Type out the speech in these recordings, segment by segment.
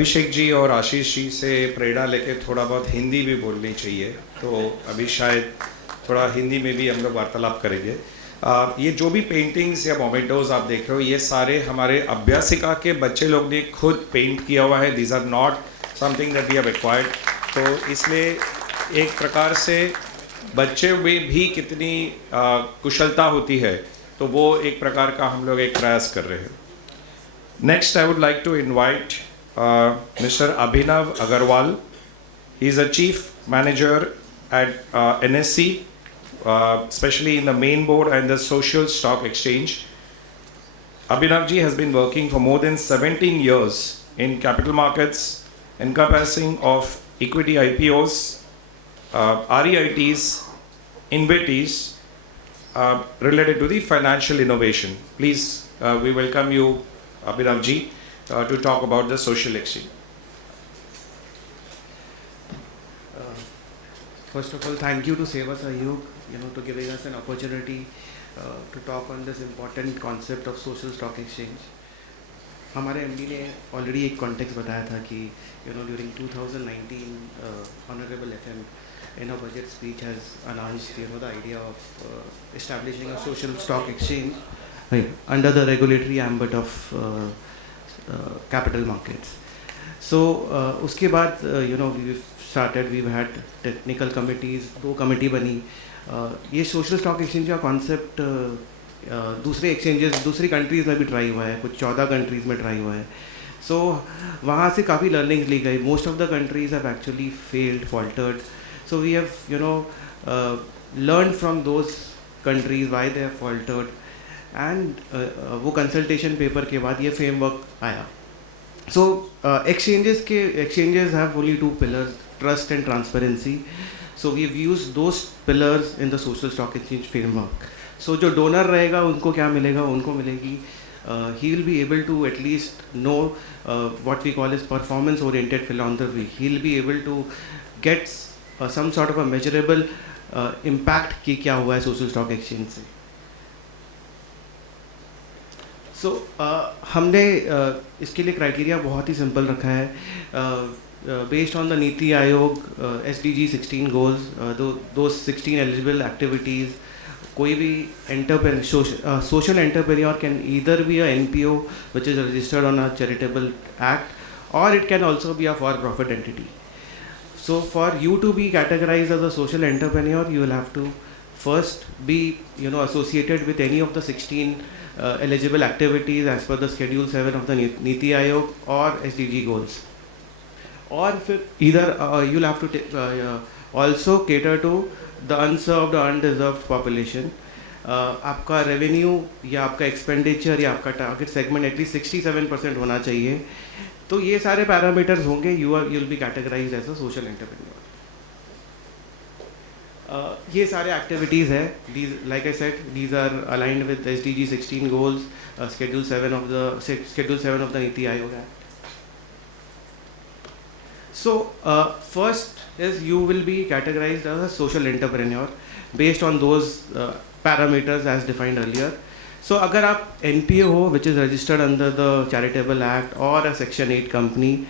अभिषेक जी और आशीष जी से प्रेरणा लेके थोड़ा बहुत हिंदी भी बोलनी चाहिए, तो अभी शायद थोड़ा हिंदी में भी हम लोग वार्तालाप करेंगे। ये जो भी पेंटिंग्स या मोमेंटोज आप देख रहे हो, ये सारे हमारे अभ्यासिका के बच्चे लोग ने खुद पेंट किया हुआ है। These are not something that we have acquired. तो इसलिए एक प्रकार से बच्चे में भी कितनी कुशलता होती है, तो वो एक प्रकार का हम लोग एक प्रयास कर रहे हैं। Next I would like to invite mister Abhinav Agarwal. He is a chief manager at NSC, especially in the main board and the social stock exchange. Abhinav ji has been working for more than 17 years in capital markets, encompassing of equity IPOs, REITs, InvITs, related to the financial innovation. Please, we welcome you, Abhinav ji, to talk about the social exchange. First of all, thank you to Seva Sahyog, to giving us an opportunity to talk on this important concept of social stock exchange. हमारे MD ने already एक context बताया था कि during 2019 Honorable FM in a budget speech has announced the idea of establishing a social stock exchange under the regulatory ambit of capital markets. So उसके बाद we've had technical committees, 2 committee बनी. ये social stock exchange का concept दूसरे exchanges, दूसरी countries में भी try हुआ है, कुछ 14 countries में try हुआ है. So वहाँ से काफ़ी learnings ली गई. Most of the countries have actually failed, faltered. So we have learned from those countries why they have faltered, and वो consultation paper के बाद ये framework आया. So exchanges have only 2 pillars, trust and transparency. So we've used those pillars in the social stock exchange framework. So जो donor रहेगा उनको क्या मिलेगा, उनको मिलेगी, he will be able to at least know what we call as performance oriented philanthropy. He'll be able to get some sort of a measurable impact कि क्या हुआ है social stock exchange से. So हमने इसके लिए क्राइटेरिया बहुत ही simple रखा है. Based on the Niti Aayog SDG 16 goals, those 16 eligible activities, कोई भी social entrepreneur can either be a NPO which is registered on a charitable act, or it can also be a for-profit entity. So for you to be categorized as a social entrepreneur, you will have to first be associated with any of the 16 eligible activities as per the Schedule 7 of the Niti Aayog or SDG goals. Or either you'll have to also cater to the unserved or undeserved population. आपका revenue या आपका expenditure या आपका target segment at least 67% होना चाहिए. तो ये सारे parameters होंगे, you'll be categorized as a social entrepreneur. ये सारे activities है. These, like I said, these are aligned with SDG 16 goals, Schedule 7 of the Niti Aayog Act. So first is you will be categorized as a social entrepreneur based on those parameters as defined earlier. So अगर आप NPO हो, which is registered under the Charitable Act, or a Section 8 company,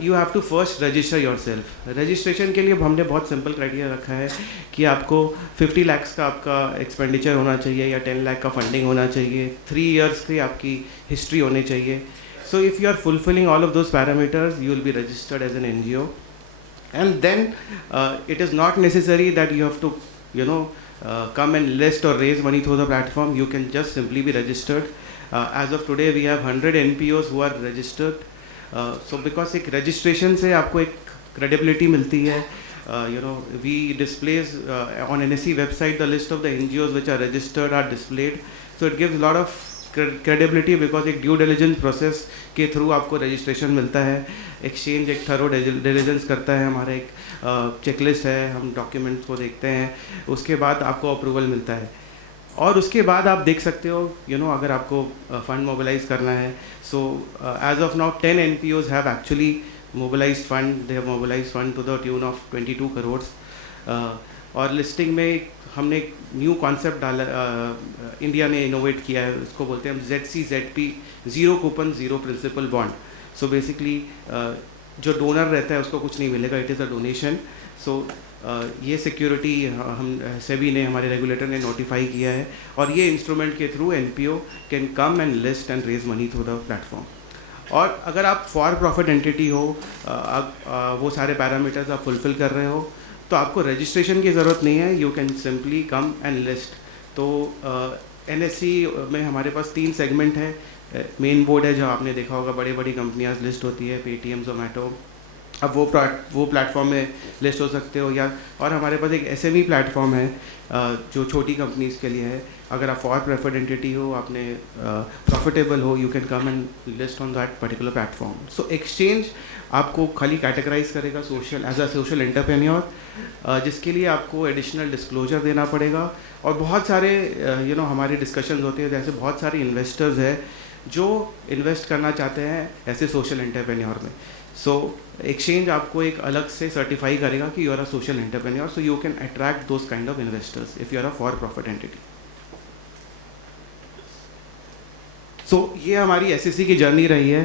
you have to first register yourself. Registration के लिए हमने बहुत simple criteria रखा है कि आपको 50 lakhs का आपका expenditure होना चाहिए या 10 lakh का funding होना चाहिए, 3 years की आपकी history होनी चाहिए. So if you are fulfilling all of those parameters, you will be registered as an NGO. And then it is not necessary that you have to, come and list or raise money through the platform. You can just simply be registered. As of today, we have 100 NPOs who are registered. So because एक registration से आपको एक credibility मिलती है. We displays on NSE website the list of the NGOs which are registered are displayed. So it gives a lot of credibility because एक due diligence process के through आपको registration मिलता है. एक्सचेंज एक थरो डिलिजेंस करता है, हमारा एक चेकलिस्ट है, हम डॉक्यूमेंट्स को देखते हैं, उसके बाद आपको अप्रूवल मिलता है. और उसके बाद आप देख सकते हो अगर आपको फंड मोबिलाइज करना है. So as of now 10 NPOs have actually mobilise fund. They have mobilise fund to the tune of 22 crores. और लिस्टिंग में हमने एक न्यू कॉन्सेप्ट डाला, इंडिया ने इनोवेट किया है, इसको बोलते हैं हम ZCZP, zero coupon zero principal bond. So basically जो डोनर रहता है उसको कुछ नहीं मिलेगा, it is a donation. So ये सिक्योरिटी हम सेबी ने, हमारे रेगुलेटर ने नोटिफाई किया है, और ये इंस्ट्रूमेंट के through NPO can come and list and raise money through the platform. और अगर आप फॉर प्रॉफिट एंटिटी हो, वो सारे पैरामीटर्स आप फुलफिल कर रहे हो, तो आपको रजिस्ट्रेशन की ज़रूरत नहीं है, you can simply come and list. तो एनएससी में हमारे पास 3 सेगमेंट है. मेन बोर्ड है, जो आपने देखा होगा बड़ी बड़ी कंपनियां लिस्ट होती है, पेटीएम, जोमेटो. अब वो प्लेटफॉर्म में लिस्ट हो सकते हो, या और हमारे पास एक एसएमई प्लेटफॉर्म है जो छोटी कंपनीज़ के लिए है. अगर आप फॉर प्रॉफिट एंटिटी हो, आपने प्रॉफिटेबल हो, you can come and list on that particular platform. So exchange आपको खाली कैटेगराइज करेगा social as a social entrepreneur, जिसके लिए आपको एडिशनल डिस्क्लोजर देना पड़ेगा. और बहुत सारे हमारे डिस्कशंस होते हैं, जैसे बहुत सारे इन्वेस्टर्स हैं जो इन्वेस्ट करना चाहते हैं ऐसे सोशल एंटरप्रेन्योर में. सो एक्सचेंज आपको एक अलग से सर्टिफाई करेगा कि you are a social entrepreneur, so you can attract those kind of investors if you are a for profit entity. So ये हमारी एसएससी की जर्नी रही है.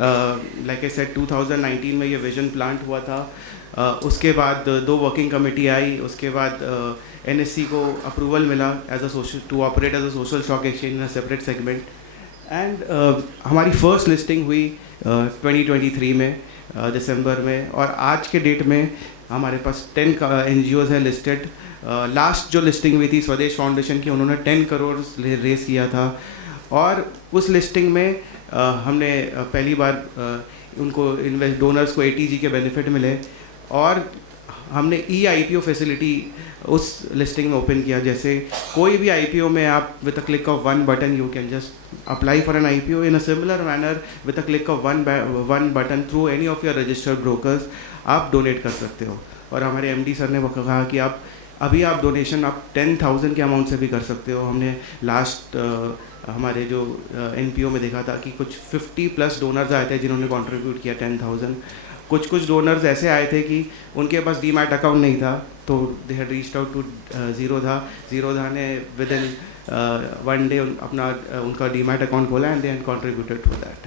लाइक आई सेड 2019 में ये विजन प्लांट हुआ था. उसके बाद 2 वर्किंग कमेटी आई, उसके बाद एनएससी को अप्रूवल मिला as a social to operate as a social stock exchange in a separate segment. And हमारी फर्स्ट लिस्टिंग हुई 2023 में दिसंबर में, और आज के डेट में हमारे पास 10 NGOs हैं लिस्टेड. लास्ट जो लिस्टिंग हुई थी स्वदेश फाउंडेशन की, उन्होंने 10 करोड़ रेस किया था, और उस लिस्टिंग में हमने पहली बार उनको डोनर्स को ATG के बेनिफिट मिले, और हमने IPO फैसिलिटी उस लिस्टिंग में ओपन किया. जैसे कोई भी IPO में आप with a click of 1 button you can just apply for an IPO in a similar manner. With a click of 1 button through any of your registered brokers आप donate कर सकते हो. और हमारे MD सर ने कहा कि आप डोनेशन आप 10,000 के अमाउंट से भी कर सकते हो. हमने लास्ट हमारे जो NPO में देखा था कि कुछ 50+ डोनर्स आए थे जिन्होंने कंट्रीब्यूट किया 10,000. कुछ डोनर्स ऐसे आए थे कि उनके पास डीमैट अकाउंट नहीं था, तो they had reached out to Zerodha ने विद इन 1 डे अपना उनका डीमैट अकाउंट खोला and they had contributed to that.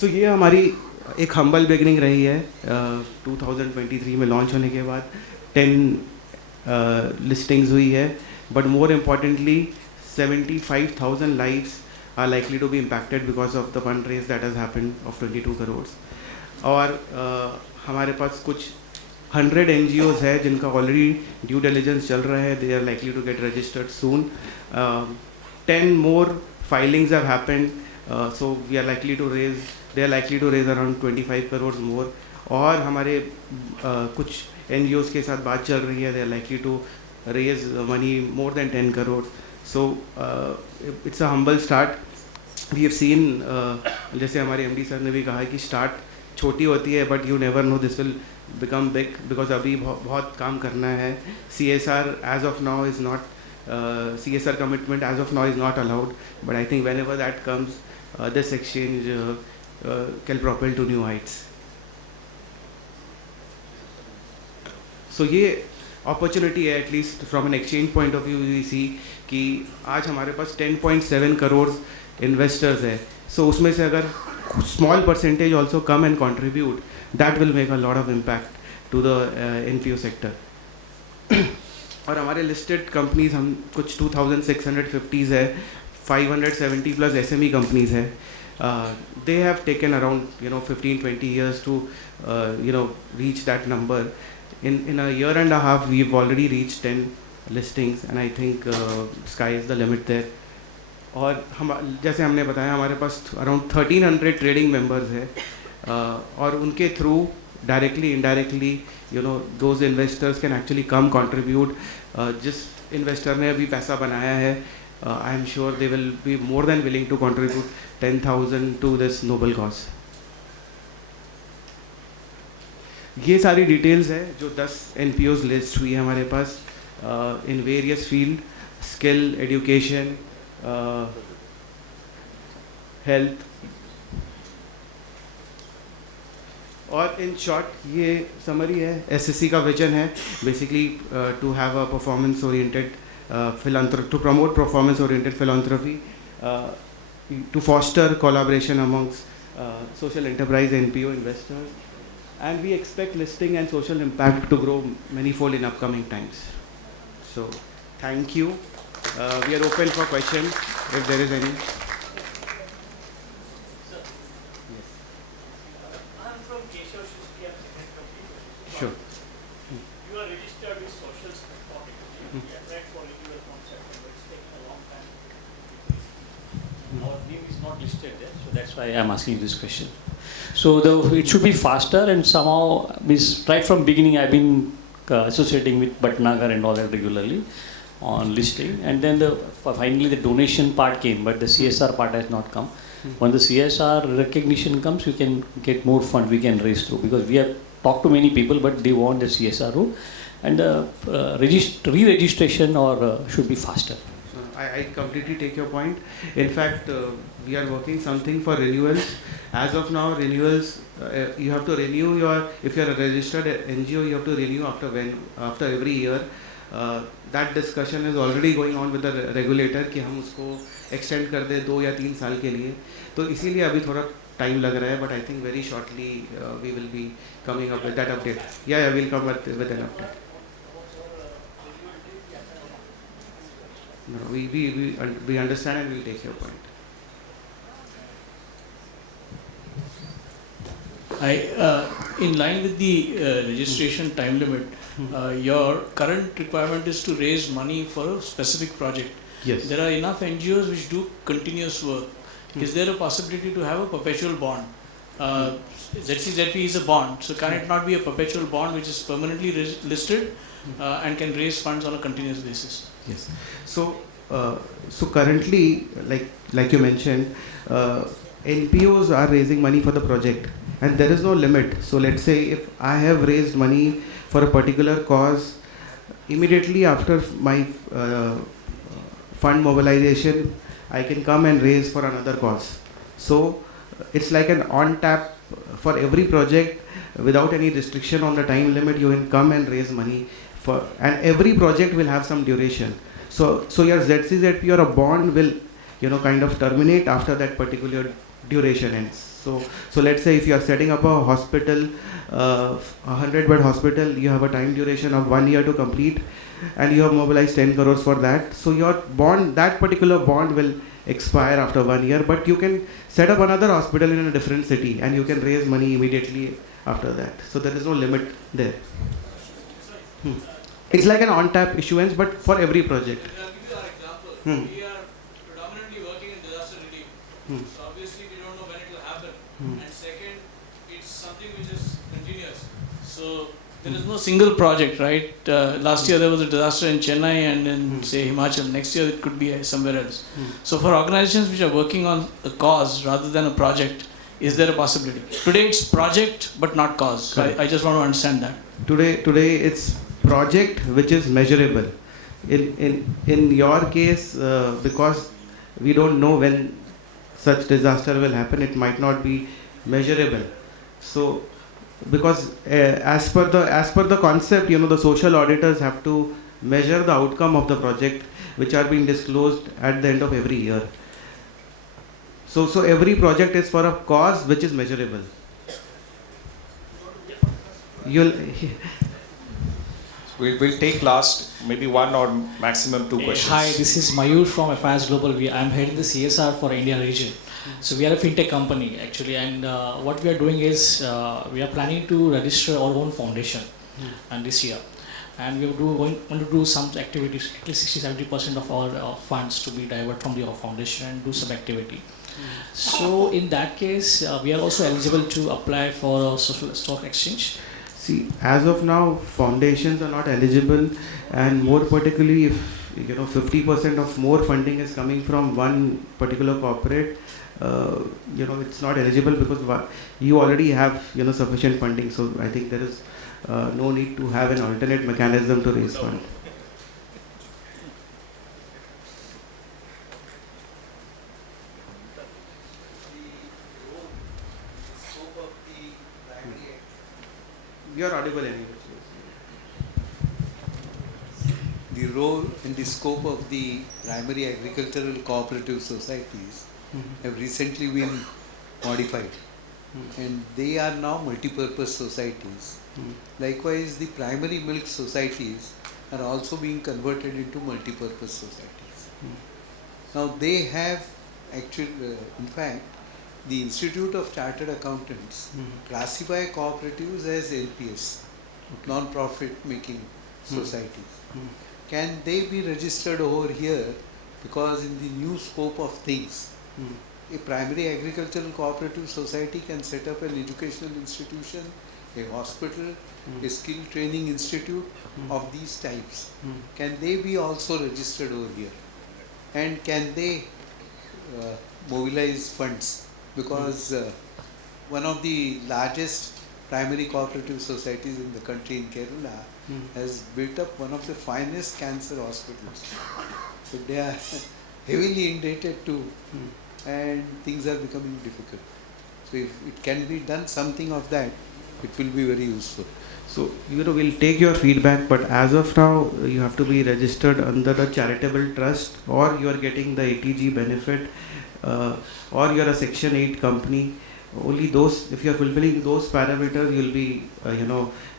So ये हमारी एक हम्बल बिगनिंग रही है. 2023 में लॉन्च होने के बाद 10 लिस्टिंग्स हुई है, but more importantly 75,000 lives are likely to be impacted because of the fundraise that has happened of 22 crores. और हमारे पास कुछ 100 NGOs है जिनका ऑलरेडी ड्यू डिलिजेंस चल रहा है. they are likely to get registered soon. 10 more filings have happened, so they are likely to raise around 25 crores more. और हमारे कुछ NGOs के साथ बात चल रही है, they are likely to raise money more than 10 crores. So it's a humble start. We have seen जैसे हमारे MD सर ने भी कहा है कि स्टार्ट छोटी होती है, but you never know this will become big, because अभी बहुत काम करना है. CSR as of now is not CSR commitment as of now is not allowed, but I think whenever that comes, this exchange can propel to new heights. So ये opportunity है, at least from an exchange point of view. We see कि आज हमारे पास 10.7 crore investors है. सो उसमें से अगर small percentage also come and contribute, that will make a lot of impact to the NPO sector. और हमारे लिस्टेड कंपनीज हम कुछ 2,650 है, 570+ SME कंपनीज है. They have taken around 15-20 years to reach that number. In a year and a half we've already reached 10 listings, and I think sky is the limit there. और हम जैसे हमने बताया हमारे पास अराउंड 1300 ट्रेडिंग मेंबर्स है, और उनके through directly indirectly those investors can actually come contribute. जिस इन्वेस्टर ने अभी पैसा बनाया है, I am sure they will be more than willing to contribute 10,000 to this noble cause. ये सारी डिटेल्स है जो 10 NPOs लिस्ट हुई है हमारे पास in various field, skill, education, health. और इन शॉर्ट ये समरी है. SSC का विजन है basically to have a performance oriented to promote performance oriented philanthropy to foster collaboration amongst social enterprise NPO investors, and we expect listing and social impact to grow manifold in upcoming times. So, thank you. We are open for questions if there is any. I'm from Keshav Shrestha, second company. Sure. You are registered with social stock exchange. We applied for renewal concept, but it's taking a long time. Our name is not listed there, so that's why I'm asking you this question. So it should be faster, and somehow, right from beginning, I've been associating with Bhatnagar and all that regularly on listing, and then finally the donation part came, but the CSR part has not come. When the CSR recognition comes, we can get more fund we can raise through, because we have talked to many people, but they want the CSR route, and re-registration or should be faster. I completely take your point. In fact, we are working something for renewals. As of now, renewals, you have to renew your, if you are a registered NGO, you have to renew after every year. That discussion is already going on with the regulator कि हम उसको extend कर दे 2 या 3 साल के लिए. तो इसीलिए अभी थोड़ा time लग रहा है, but I think very shortly we will be coming up with that update. Yeah, we'll come with an update. No, we understand and we'll take your point. In line with the registration time limit, your current requirement is to raise money for a specific project. Yes. There are enough NGOs which do continuous work. Is there a possibility to have a perpetual bond? ZCZP is a bond, so can it not be a perpetual bond which is permanently listed and can raise funds on a continuous basis? Yes. So currently, like you mentioned, NPOs are raising money for the project, and there is no limit. So let's say if I have raised money for a particular cause, immediately after my fund mobilization, I can come and raise for another cause. So it's like an on tap for every project without any restriction on the time limit. You can come and raise money for, and every project will have some duration. So your ZCZP or a bond will, kind of terminate after that particular duration ends. So let's say if you are setting up a hospital, a 100-bed hospital, you have a time duration of 1 year to complete, and you have mobilized 10 crores for that. So your bond, that particular bond will expire after 1 year, but you can set up another hospital in a different city and you can raise money immediately after that. So there is no limit there. It's like an on-tap issuance, but for every project. I'll give you our example. We are predominantly working in disaster relief. So obviously we don't know when it will happen. And second, it's something which is continuous. So there is no single project, right? Last year there was a disaster in Chennai and in say Himachal. Next year it could be somewhere else. So for organizations which are working on a cause rather than a project, is there a possibility? Today it's project but not cause. I just want to understand that. Today it's project which is measurable. In your case, because we don't know when such disaster will happen, it might not be measurable. So because as per the concept, the social auditors have to measure the outcome of the project, which are being disclosed at the end of every year. So every project is for a cause which is measurable. We'll take last maybe 1 or maximum 2 questions. Hi, this is Mayur from FIS Global. I'm heading the CSR for India region. So we are a fintech company actually, and what we are doing is we are planning to register our own foundation and this year, and we are want to do some activities, at least 60-70% of our funds to be diverted from the foundation and do some activity. So in that case, we are also eligible to apply for a social stock exchange. See, as of now, foundations are not eligible, and more particularly if 50% of more funding is coming from one particular corporate, it's not eligible because you already have sufficient funding. So I think there is no need to have an alternate mechanism to raise fund. You are audible anyway. The role and the scope of the primary agricultural cooperative societies have recently been modified, and they are now multi-purpose societies. Likewise, the primary milk societies are also being converted into multi-purpose societies. Now they have actually, in fact, the Institute of Chartered Accountants classify cooperatives as LPS, non-profit making societies. Can they be registered over here? Because in the new scope of things, a primary agricultural cooperative society can set up an educational institution, a hospital, a skill training institute of these types. Can they be also registered over here? And can they mobilize funds? Because one of the largest primary cooperative societies in the country, in Kerala, has built up one of the finest cancer hospitals. But they are heavily indebted too, and things are becoming difficult. So if it can be done something of that, it will be very useful. So, we'll take your feedback, but as of now, you have to be registered under a charitable trust, or you are getting the ATG benefit, or you are a Section 8 company. Only those, if you are fulfilling those parameters, you'll be,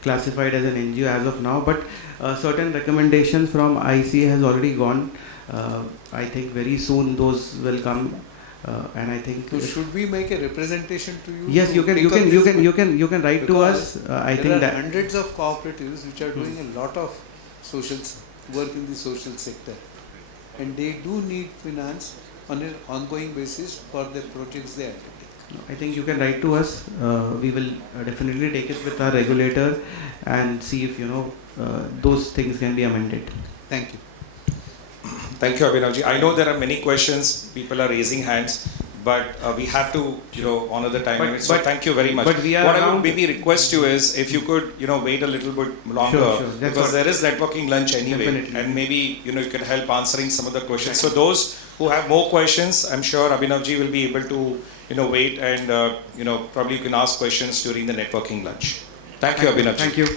classified as an NGO as of now. But certain recommendations from ICA has already gone. I think very soon those will come. And I think So should we make a representation to you? yes, to you can take you up can this you can book? you can you can write to Because us. I there think are that hundreds of cooperatives which are doing a lot of work in the social sector, and they do need finance on an ongoing basis for the projects they are taking. I think you can write to us. We will definitely take it with our regulator and see if those things can be amended. Thank you. Thank you, Abhinavji. I know there are many questions, people are raising hands, but we have to, honor the time But- limit. So but- thank you very much. but we are What I would around- maybe request you is if you could, wait a little bit longer, Sure, that's because what- there is networking lunch anyway, Definitely. and maybe you can help answering some of the questions. So those who have more questions, I'm sure Abhinavji will be able to, wait and probably you can ask questions during the networking lunch. Thank you, Abhinavji. Thank you.